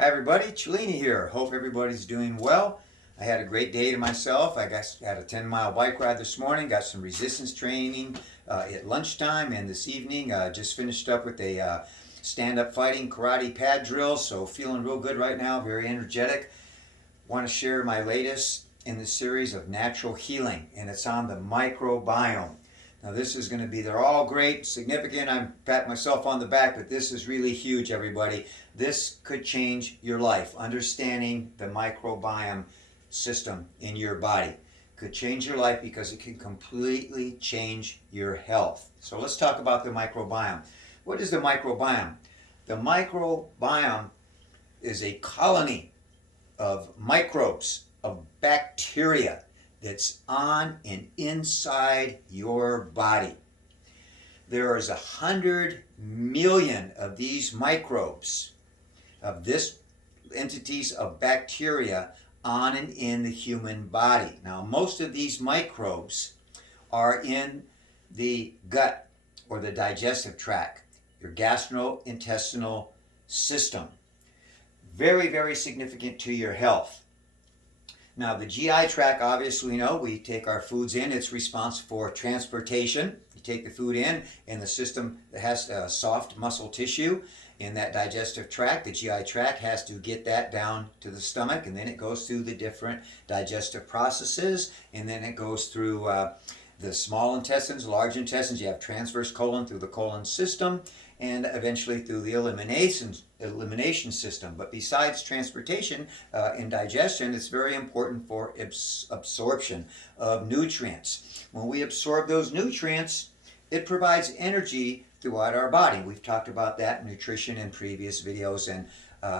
Hi everybody, Cellini here. Hope everybody's doing well. I had a great day to myself. Had a 10-mile bike ride this morning, got some resistance training at lunchtime, and this evening just finished up with a stand-up fighting karate pad drill, so feeling real good right now, very energetic. Want to share my latest in the series of natural healing, and it's on the microbiome. Now this is going to be, they're all great, significant. I'm patting myself on the back, but this is really huge, everybody. This could change your life. Understanding the microbiome system in your body could change your life because it can completely change your health. So let's talk about the microbiome. What is the microbiome? The microbiome is a colony of microbes, of bacteria, that's on and inside your body. There is 100 million of these microbes, of this entities of bacteria on and in the human body. Now, most of these microbes are in the gut or the digestive tract, your gastrointestinal system. Very, very significant to your health. Now, the GI tract, obviously, we take our foods in. It's responsible for transportation. You take the food in the system that has soft muscle tissue in that digestive tract. The GI tract has to get that down to the stomach, and then it goes through the different digestive processes, and then it goes through the small intestines, large intestines. You have transverse colon through the colon system, and eventually through the elimination system. But besides transportation and digestion, it's very important for absorption of nutrients. When we absorb those nutrients, it provides energy throughout our body. We've talked about that nutrition in previous videos, and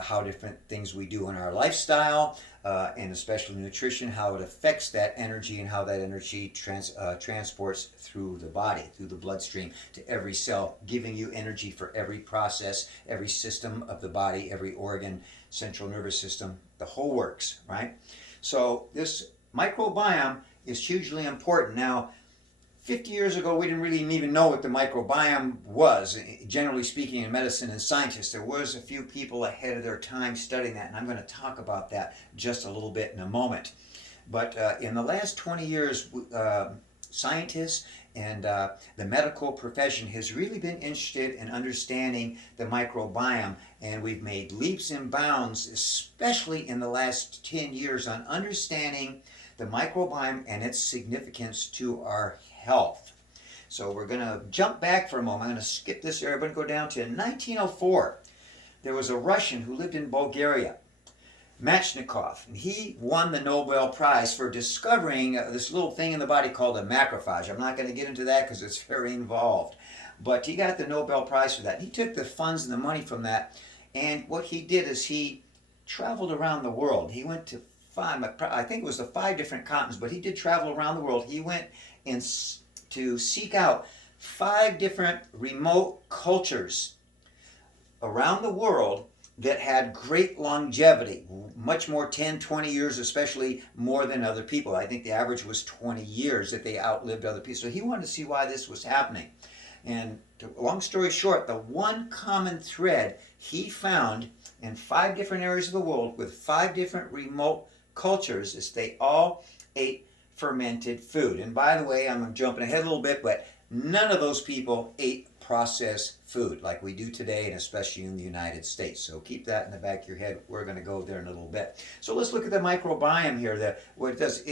how different things we do in our lifestyle, and especially nutrition, how it affects that energy and how that energy transports through the body, through the bloodstream to every cell, giving you energy for every process, every system of the body, every organ, central nervous system, the whole works, right? So this microbiome is hugely important. Now, 50 years ago, we didn't really even know what the microbiome was. Generally speaking, in medicine and scientists, there was a few people ahead of their time studying that, and I'm going to talk about that just a little bit in a moment. But in the last 20 years, scientists and the medical profession has really been interested in understanding the microbiome, and we've made leaps and bounds, especially in the last 10 years, on understanding the microbiome and its significance to our health. So we're going to jump back for a moment. I'm going to skip this area, but go down to 1904. There was a Russian who lived in Bulgaria, Machnikov, and he won the Nobel Prize for discovering this little thing in the body called a macrophage. I'm not going to get into that because it's very involved, but he got the Nobel Prize for that. He took the funds and the money from that, and what he did is he traveled around the world. He went to I think it was the 5 different continents, but he did travel around the world. He went to seek out 5 different remote cultures around the world that had great longevity, much more 10, 20 years, especially more than other people. I think the average was 20 years that they outlived other people. So he wanted to see why this was happening. And long story short, the one common thread he found in 5 different areas of the world with 5 different remote cultures is they all ate fermented food. And by the way, I'm jumping ahead a little bit, but none of those people ate processed food like we do today, and especially in the United States. So keep that in the back of your head. We're going to go there in a little bit. So let's look at the microbiome here. What it does,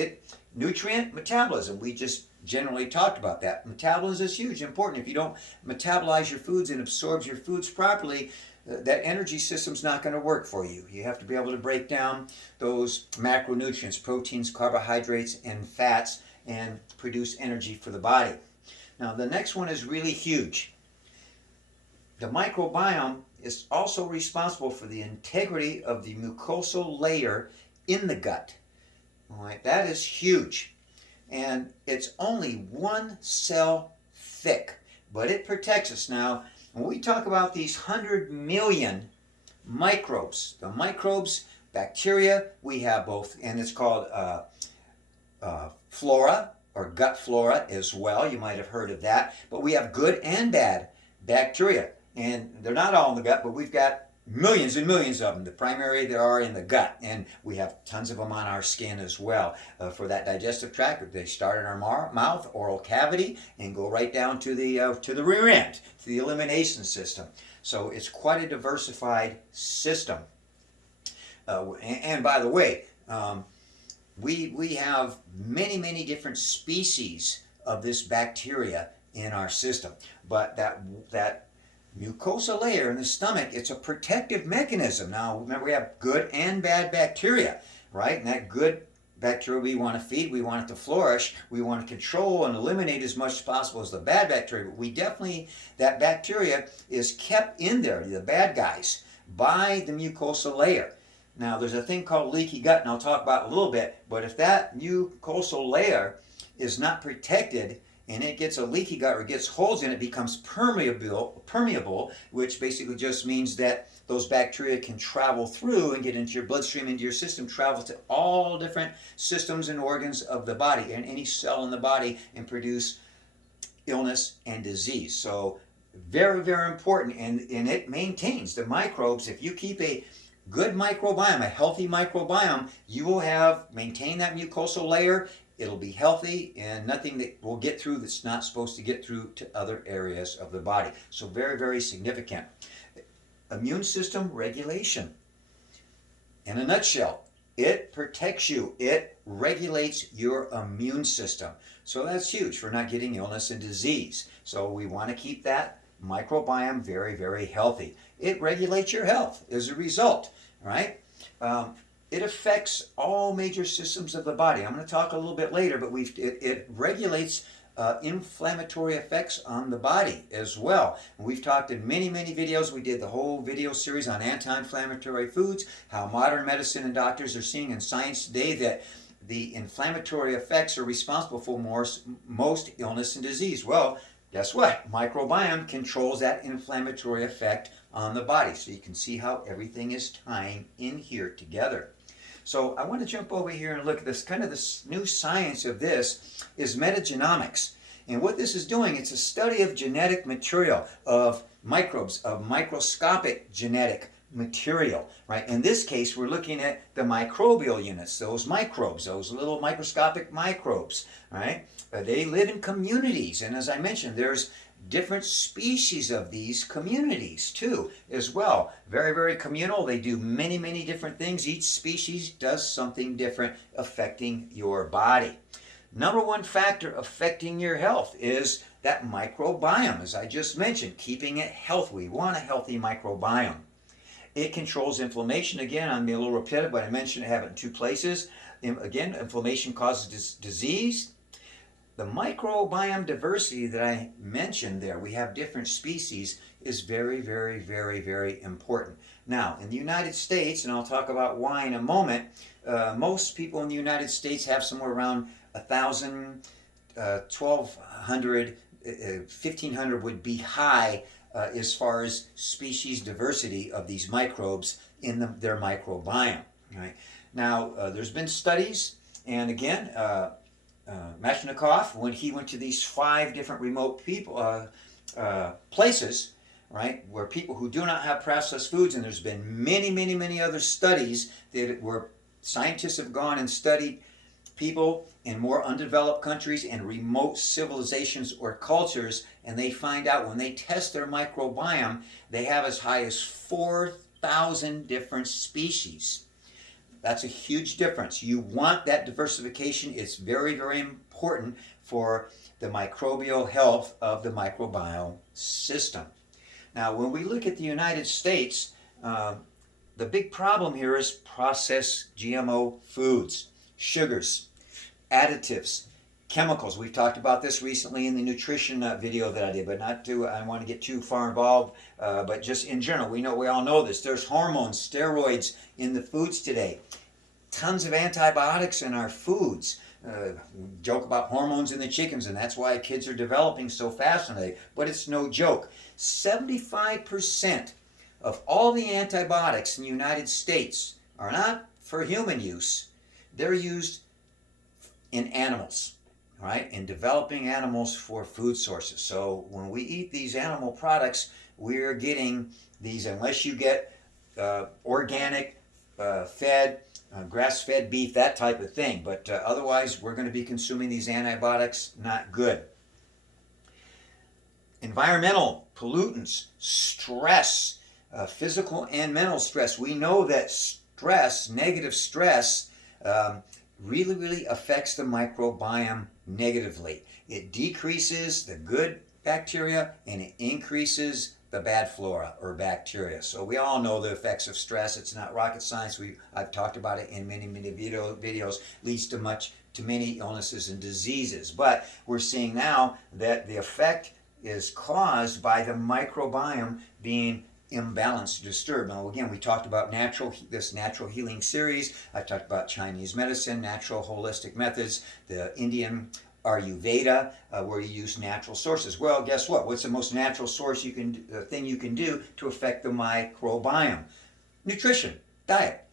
nutrient metabolism. We just generally talked about that. Metabolism is huge, important. If you don't metabolize your foods and absorb your foods properly, that energy system's not going to work for you. You have to be able to break down those macronutrients, proteins, carbohydrates, and fats, and produce energy for the body. Now, the next one is really huge. The microbiome is also responsible for the integrity of the mucosal layer in the gut. All right, that is huge. And it's only 1 cell thick, but it protects us. Now, when we talk about these 100 million microbes, the microbes, bacteria, we have both, and it's called flora or gut flora as well. You might have heard of that. But we have good and bad bacteria. And they're not all in the gut, but we've got millions and millions of them. The primary they are in the gut, and we have tons of them on our skin as well. For that digestive tract, they start in our mouth, oral cavity, and go right down to the rear end, to the elimination system. So it's quite a diversified system. And by the way, we have many different species of this bacteria in our system, but that mucosal layer in the stomach, it's a protective mechanism. Now remember, we have good and bad bacteria, right? And that good bacteria we want to feed, we want it to flourish, we want to control and eliminate as much as possible as the bad bacteria. But we definitely, that bacteria is kept in there, the bad guys, by the mucosal layer. Now, there's a thing called leaky gut, and I'll talk about it a little bit, but if that mucosal layer is not protected and it gets a leaky gut or gets holes in it, becomes permeable, which basically just means that those bacteria can travel through and get into your bloodstream, into your system, travel to all different systems and organs of the body and any cell in the body, and produce illness and disease. So very important, and it maintains the microbes. If you keep a good microbiome, a healthy microbiome, you will maintain that mucosal layer. It'll be healthy, and nothing that will get through that's not supposed to get through to other areas of the body. So very significant. Immune system regulation. In a nutshell, it protects you. It regulates your immune system. So that's huge for not getting illness and disease. So we want to keep that microbiome very healthy. It regulates your health as a result, right? It affects all major systems of the body. I'm going to talk a little bit later, but it regulates inflammatory effects on the body as well. And we've talked in many videos. We did the whole video series on anti-inflammatory foods, how modern medicine and doctors are seeing in science today that the inflammatory effects are responsible for most illness and disease. Well, guess what? Microbiome controls that inflammatory effect on the body. So you can see how everything is tying in here together. So I want to jump over here and look at this. Kind of this new science of this is metagenomics. And what this is doing, it's a study of genetic material, of microbes, of microscopic genetic material, right? In this case, we're looking at the microbial units, those microbes, those little microscopic microbes, right? They live in communities, and as I mentioned, there's different species of these communities too, as well. Very communal. They do many different things. Each species does something different affecting your body. Number one factor affecting your health is that microbiome, as I just mentioned, keeping it healthy. We want a healthy microbiome. It controls inflammation. Again, I'm being a little repetitive, but I mentioned I have it in two places. Again, inflammation causes disease. The microbiome diversity that I mentioned there, we have different species, is very important. Now, in the United States, and I'll talk about why in a moment, most people in the United States have somewhere around 1,000, 1,200, 1,500 would be high as far as species diversity of these microbes in their microbiome. Right? Now, there's been studies, and again, Mashnikov, when he went to these 5 different remote places, right, where people who do not have processed foods, and there's been many other studies where scientists have gone and studied people in more undeveloped countries and remote civilizations or cultures, and they find out when they test their microbiome, they have as high as 4,000 different species. That's a huge difference. You want that diversification. It's very important for the microbial health of the microbiome system. Now, when we look at the United States, the big problem here is processed GMO foods, sugars, additives, chemicals. We've talked about this recently in the nutrition video that I did, but I don't want to get too far involved, but just in general, we all know this. There's hormones, steroids in the foods today. Tons of antibiotics in our foods. We joke about hormones in the chickens, and that's why kids are developing so fast today, but it's no joke. 75% of all the antibiotics in the United States are not for human use. They're used in animals, right? In developing animals for food sources. So when we eat these animal products, we're getting these, unless you get organic, fed, grass-fed beef, that type of thing. But otherwise, we're going to be consuming these antibiotics, not good. Environmental pollutants, stress, physical and mental stress. We know that stress, negative stress, really affects the microbiome negatively. It decreases the good bacteria and it increases the bad flora or bacteria. So we all know the effects of stress. It's not rocket science. I've talked about it in many videos. Leads to many illnesses and diseases. But we're seeing now that the effect is caused by the microbiome being imbalanced, disturbed. Now again, we talked about this natural healing series. I've talked about Chinese medicine, natural holistic methods, the Indian Ayurveda, where you use natural sources. Well, guess what? What's the most natural source thing you can do to affect the microbiome? Nutrition, diet,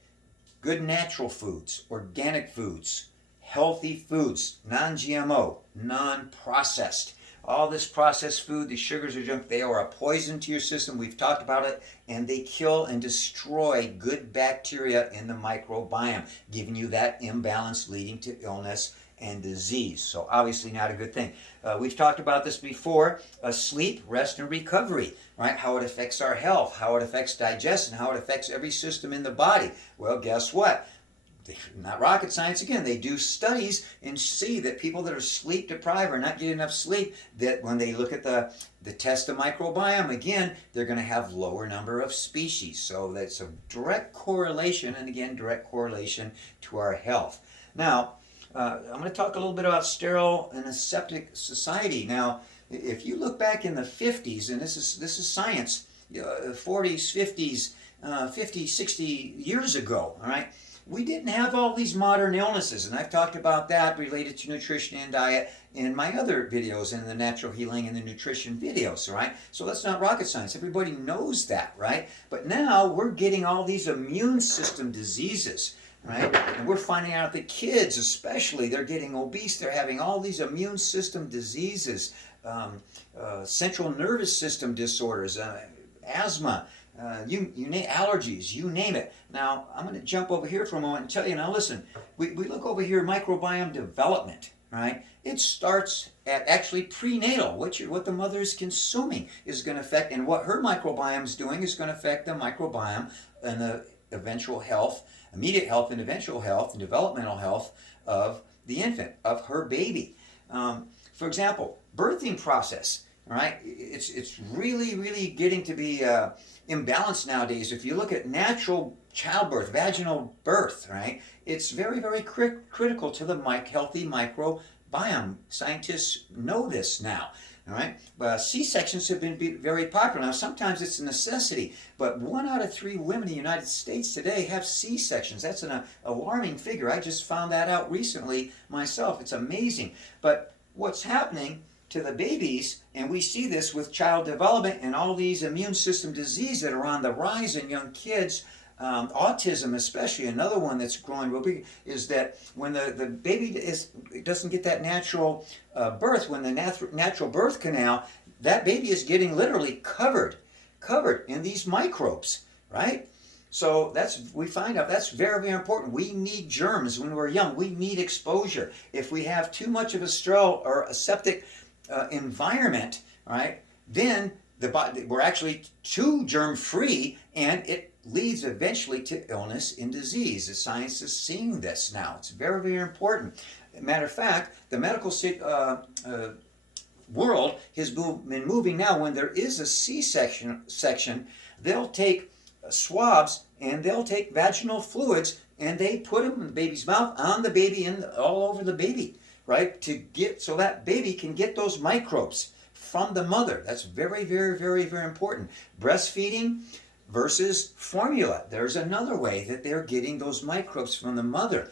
good natural foods, organic foods, healthy foods, non-GMO, non-processed. All this processed food, the sugars are junk, they are a poison to your system. We've talked about it, and they kill and destroy good bacteria in the microbiome, giving you that imbalance leading to illness and disease. So obviously not a good thing. We've talked about this before, sleep, rest, and recovery, right? How it affects our health, how it affects digestion, how it affects every system in the body. Well, guess what? Not rocket science again. They do studies and see that people that are sleep deprived or not getting enough sleep, that when they look at the test of microbiome, again, they're going to have lower number of species. So that's a direct correlation, and again, direct correlation to our health. Now, I'm going to talk a little bit about sterile and aseptic society. Now, if you look back in the 50s, and this is science, 40s, 50s, 50, 60 years ago, all right? We didn't have all these modern illnesses, and I've talked about that related to nutrition and diet in my other videos, in the natural healing and the nutrition videos, right? So that's not rocket science. Everybody knows that, right? But now we're getting all these immune system diseases, right? And we're finding out that kids especially, they're getting obese, they're having all these immune system diseases, central nervous system disorders, asthma, you name allergies, you name it. Now, I'm going to jump over here for a moment and tell you, now listen, we look over here, microbiome development, right? It starts at actually prenatal. What the mother is consuming is going to affect, and what her microbiome is doing is going to affect the microbiome and the eventual health, immediate health and eventual health and developmental health of the infant, of her baby. For example, birthing process, right? It's really getting to be imbalanced nowadays. If you look at natural childbirth, vaginal birth, right? It's very critical to the healthy microbiome. Scientists know this now. All right, C-sections have been very popular. Now, sometimes it's a necessity, but 1 out of 3 women in the United States today have C-sections. That's an alarming figure. I just found that out recently myself. It's amazing. But what's happening to the babies, and we see this with child development and all these immune system diseases that are on the rise in young kids, autism especially, another one that's growing real big, is that when the baby doesn't get that natural birth, when the natural birth canal, that baby is getting literally covered in these microbes, right? So we find out that's very important. We need germs when we're young. We need exposure. If we have too much of a sterile or aseptic environment, right, then we're actually too germ-free, and it leads eventually to illness and disease. The science is seeing this now. It's very important. Matter of fact, the medical world has been moving now. When there is a C-section, they'll take swabs and they'll take vaginal fluids and they put them in the baby's mouth, on the baby, and all over the baby, right? So that baby can get those microbes from the mother. That's very important. Breastfeeding versus formula. There's another way that they're getting those microbes from the mother.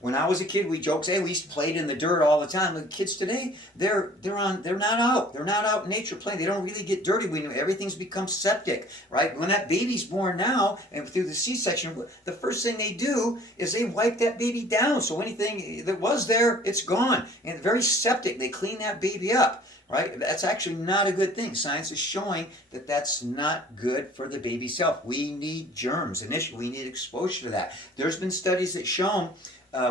When I was a kid, we joked, hey, we used to play in the dirt all the time. The kids today, they're not out. They're not out in nature playing. They don't really get dirty. We know everything's become septic, right? When that baby's born now, and through the C-section, the first thing they do is they wipe that baby down. So anything that was there, it's gone. And very septic. They clean that baby up, right? That's actually not a good thing. Science is showing that that's not good for the baby's health. We need germs initially. We need exposure to that. There's been studies that shown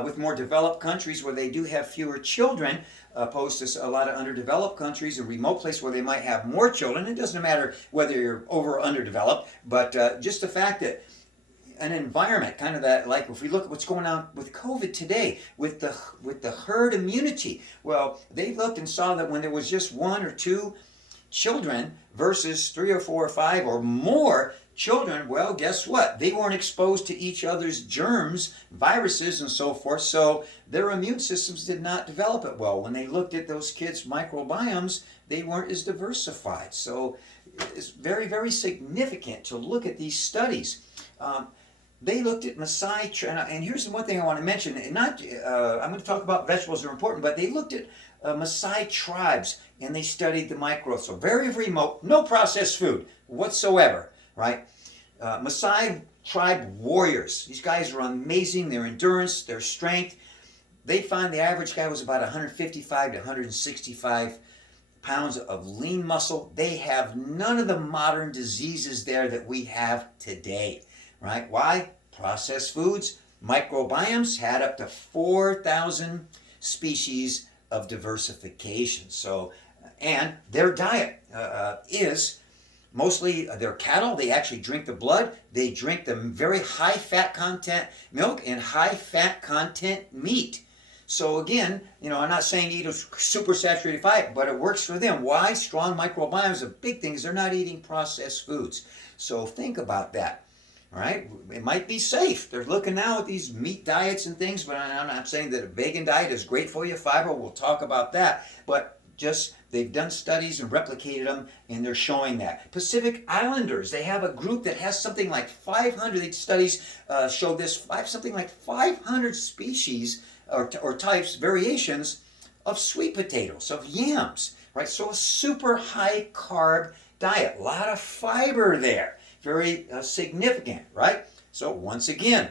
with more developed countries where they do have fewer children opposed to a lot of underdeveloped countries and remote places where they might have more children. It doesn't matter whether you're over or underdeveloped, but just the fact that an environment, kind of that, like if we look at what's going on with COVID today, with the herd immunity. Well, they looked and saw that when there was just one or two children versus 3 or 4 or 5 or more children, well, guess what? They weren't exposed to each other's germs, viruses, and so forth, so their immune systems did not develop it well. When they looked at those kids' microbiomes, they weren't as diversified. So it's very, very significant to look at these studies. They looked at Maasai, and here's one thing I want to mention. I'm going to talk about vegetables that are important, but they looked at Maasai tribes, and they studied the microbes. So very remote, no processed food whatsoever, right? Maasai tribe warriors. These guys are amazing. Their endurance, their strength. They find the average guy was about 155 to 165 pounds of lean muscle. They have none of the modern diseases there that we have today. Right? Why? Processed foods, microbiomes had up to 4,000 species of diversification. So, and their diet is mostly their cattle. They actually drink the blood. They drink the very high fat content milk and high fat content meat. So again, I'm not saying eat a super saturated diet, but it works for them. Why? Strong microbiomes. A big thing is they're not eating processed foods. So think about that. All right, it might be safe. They're looking now at these meat diets and things, but I'm not saying that a vegan diet is great for you. Fiber, we'll talk about that. But just they've done studies and replicated them, and they're showing that. Pacific Islanders, they have a group that has something like 500. These studies show this something like 500 species or types, variations of sweet potatoes, of yams. Right, so a super high carb diet, a lot of fiber there. Very significant, right? So once again,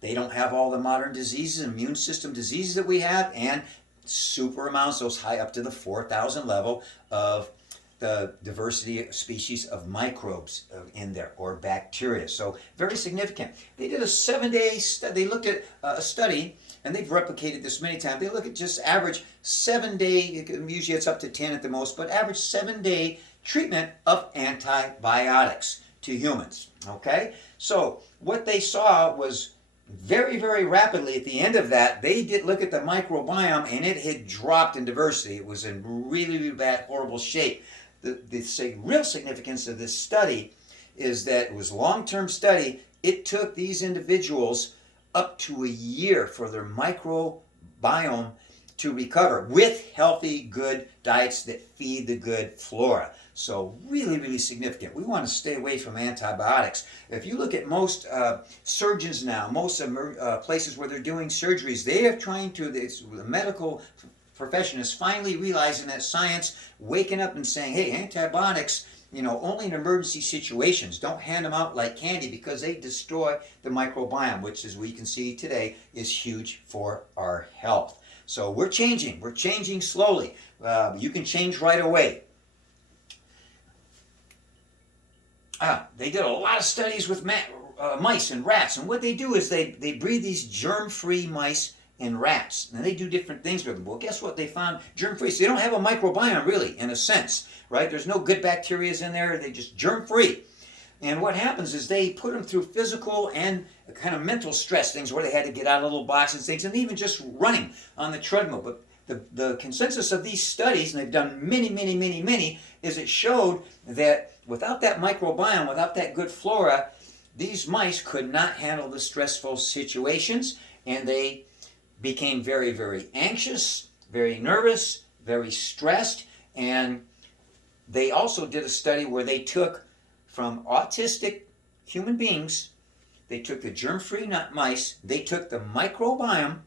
they don't have all the modern diseases, immune system diseases that we have, and super amounts, those high up to the 4,000 level of the diversity of species of microbes in there, or bacteria. So very significant. They did a 7-day study. They looked at a study, and they've replicated this many times. They look at just average 7-day, usually it's up to 10 at the most, but average 7-day treatment of antibiotics to humans. Okay, so what they saw was very, very rapidly at the end of that, they did look at the microbiome, and it had dropped in diversity. It was in really, really bad, horrible shape. The real significance of this study is that it was a long-term study. It took these individuals up to a year for their microbiome to recover with healthy, good diets that feed the good flora. So really, really significant. We want to stay away from antibiotics. If you look at most surgeons now, most places where they're doing surgeries, they are trying to, the medical profession is finally realizing that science, waking up and saying, hey, antibiotics, only in emergency situations. Don't hand them out like candy because they destroy the microbiome, which, as we can see today, is huge for our health. So we're changing. We're changing slowly. You can change right away. They did a lot of studies with mice and rats, and what they do is they breed these germ-free mice and rats, and they do different things with them. Well, guess what? They found germ-free. So they don't have a microbiome, really, in a sense, right? There's no good bacteria in there. They just germ-free. And what happens is they put them through physical and kind of mental stress things where they had to get out of little boxes and things, and even just running on the treadmill. But the consensus of these studies, and they've done many, is it showed that without that microbiome, without that good flora, these mice could not handle the stressful situations, and they became very, very anxious, very nervous, very stressed. And they also did a study where they took from autistic human beings, they took the germ-free mice, they took the microbiome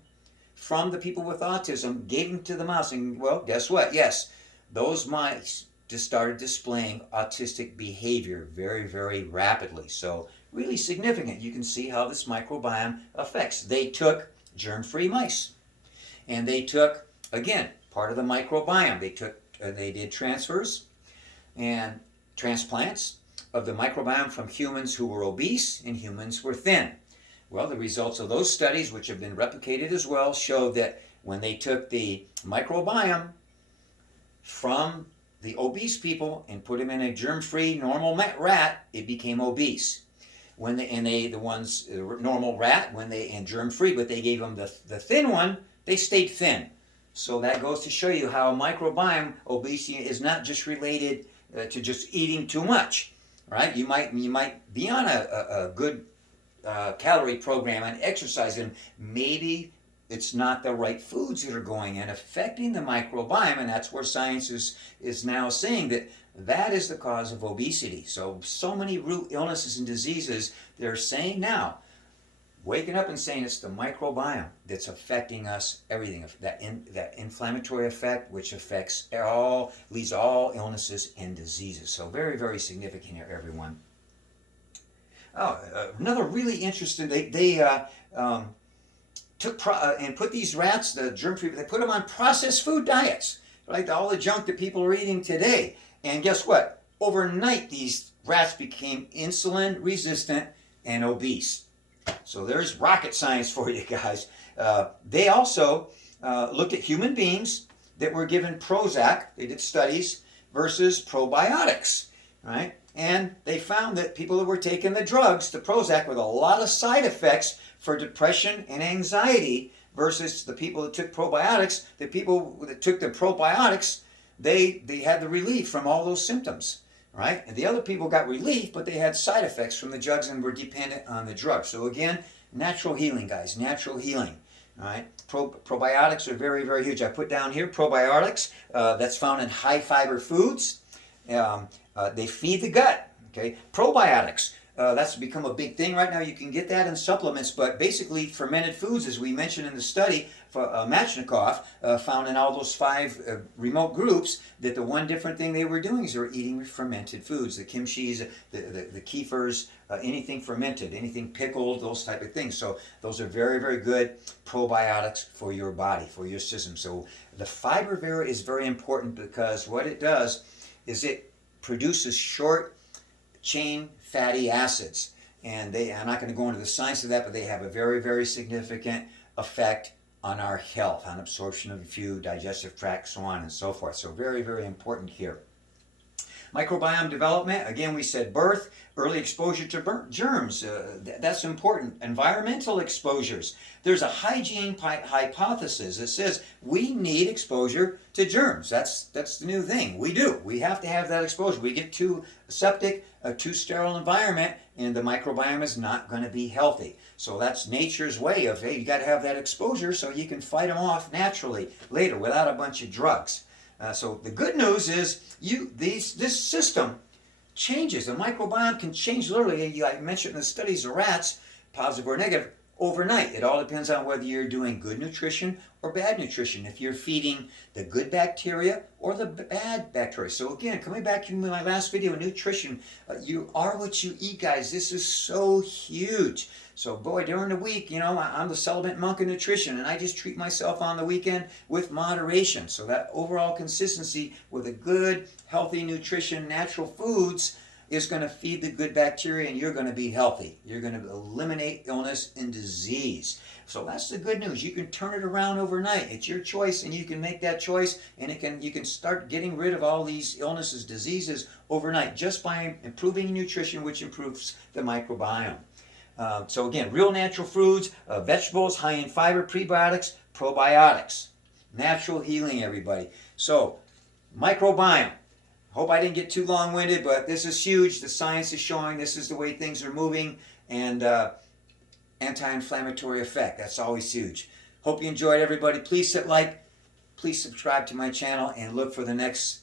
from the people with autism, gave them to the mouse, and well, guess what? Yes, those mice just started displaying autistic behavior very, very rapidly. So really significant. You can see how this microbiome affects. They took germ-free mice, and they took, again, part of the microbiome. They took they did transfers and transplants of the microbiome from humans who were obese and humans who were thin. Well, the results of those studies, which have been replicated as well, showed that when they took the microbiome from the obese people and put them in a germ-free normal rat, it became obese. When the normal rat, and germ-free, but they gave them the thin one, they stayed thin. So that goes to show you how microbiome obesity is not just related to just eating too much, right? You might be on a good calorie program and exercise, and maybe it's not the right foods that are going and affecting the microbiome, and that's where science is now saying that is the cause of obesity. So many root illnesses and diseases, they're saying now, waking up and saying it's the microbiome that's affecting us, everything, that inflammatory effect, which affects leads to all illnesses and diseases. So very, very significant here, everyone. Oh, another really interesting, they took and put these rats, the germ-free, they put them on processed food diets, like all the junk that people are eating today. And guess what? Overnight, these rats became insulin resistant and obese. So there's rocket science for you guys. They also looked at human beings that were given Prozac, they did studies, versus probiotics, right? And they found that people that were taking the drugs, the Prozac, with a lot of side effects for depression and anxiety, versus the people that took probiotics. The people that took the probiotics, they had the relief from all those symptoms, right? And the other people got relief, but they had side effects from the drugs and were dependent on the drugs. So again, natural healing, guys, natural healing. All right, probiotics are very, very huge. I put down here probiotics. That's found in high fiber foods. They feed the gut. Okay, probiotics. That's become a big thing right now. You can get that in supplements, but basically fermented foods, as we mentioned in the study for Machnikov, found in all those 5 remote groups that the one different thing they were doing is they were eating fermented foods, the kimchis, the kefirs, anything fermented, anything pickled, those type of things. So those are very, very good probiotics for your body, for your system. So the fiber is very important because what it does is it produces short chain fatty acids, and I'm not going to go into the science of that, but they have a very, very significant effect on our health, on absorption of food, digestive tract, so on and so forth. So very, very important here. Microbiome development, again, we said birth, early exposure to germs, that's important. Environmental exposures. There's a hygiene hypothesis that says we need exposure to germs. That's the new thing. We do. We have to have that exposure. We get too septic, a too sterile environment, and the microbiome is not going to be healthy. So that's nature's way of, hey, you got to have that exposure so you can fight them off naturally later without a bunch of drugs. So the good news is this system changes. The microbiome can change literally, I mentioned in the studies of rats, positive or negative, overnight. It all depends on whether you're doing good nutrition or bad nutrition, if you're feeding the good bacteria or the bad bacteria. So again, coming back to my last video, nutrition, you are what you eat, guys. This is so huge. So boy, during the week, I'm the celibate monk of nutrition, and I just treat myself on the weekend with moderation. So that overall consistency with a good, healthy nutrition, natural foods, is going to feed the good bacteria, and you're going to be healthy. You're going to eliminate illness and disease. So that's the good news. You can turn it around overnight. It's your choice, and you can make that choice, and you can start getting rid of all these illnesses, diseases overnight just by improving nutrition, which improves the microbiome. So again, real natural foods, vegetables, high in fiber, prebiotics, probiotics. Natural healing, everybody. So, microbiome. Hope I didn't get too long-winded, but this is huge. The science is showing this is the way things are moving, and anti-inflammatory effect. That's always huge. Hope you enjoyed, everybody. Please hit like, please subscribe to my channel, and look for the next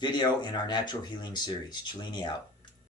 video in our natural healing series. Cellini out.